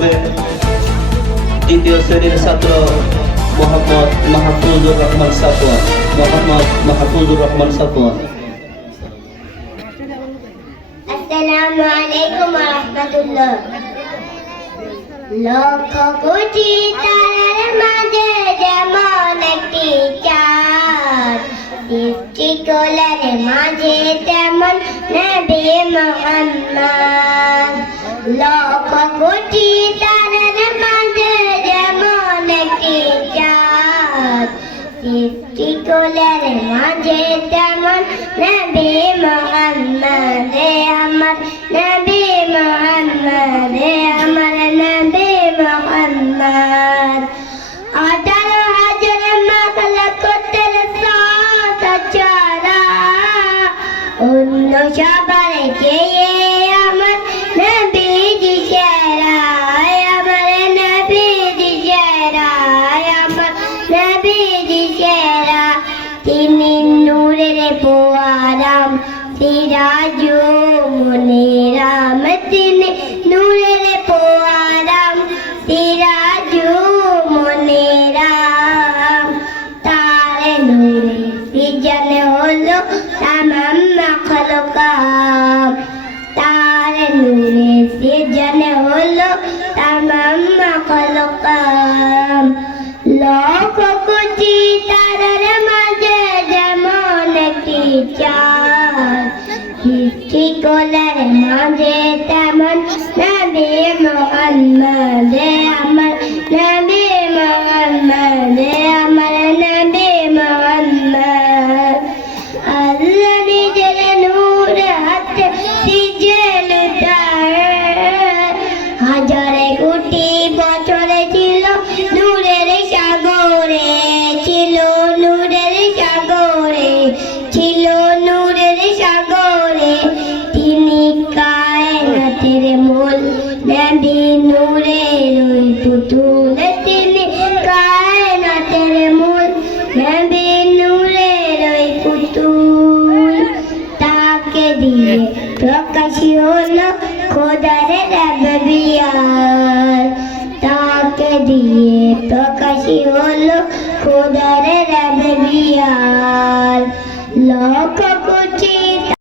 করবে দ্বিতীয় শ্রেণীর ছাত্র মোহাম্মদ মাহফুজুর রহমান সাফওয়ান। মোহাম্মদ মাহফুজুর রহমান সাফওয়ান। আসসালামু আলাইকুম ওয়া রাহমাতুল্লাহ। লক্ষ কোটি তারার মাঝে যেমন একটি চাঁদ, সৃষ্টিকলার মাঝে তেমন নবী মুহাম্মদ। লক্ষ কোটি তারার মাঝে যেমন একটি চাঁদ, সৃষ্টিকলার মাঝে তেমন নবী মুহাম্মদ। আমার নবী মুহাম্মদ, আমার নবী মুহাম্মদ। 18,000 মাখলুকাতের সাথ ছাড়া অন্য সবার চেয়ে আমার নবীজি সেরা, আমার নবীজি সেরা, আমার নবীজি সেরা। তিনি নূরের পোয়ারাম, সিরাজু মুনিরাম। তিনি নূরের পোয়ারাম, সিরাজু মুনিরাম। তার নূরে সৃজন হলো তামাম মাখলুকাত, তার নূরে সৃজন হলো তামাম মাখলুকাত। লক্ষ কোটি তারার মাঝে যেমন একটি চাঁদ, সৃষ্টিকলার মাঝে তেমন নবী মুহাম্মদ। আমার নবী মুহাম্মদ, আমার নবী মুহাম্মদ। আল্লাহ নিজের নূর হাতে সিজল তার, হাজারে কোটি বছরে ছিল নূরের সাগরে, ছিল নূরের সাগরে, ছিল নূরের সাগরে। তিনি কায়নাতের মূল, নবী নূরের ওই পুতুল। তিনি কায়নাতের মূল, নবী নূরের ওই পুতুল। তাকে দিয়ে প্রকাশী হলো খোদার রবিয়ার, তাকে দিয়ে প্রকাশী হলো খোদার রবিয়ার। লক্ষ কোটি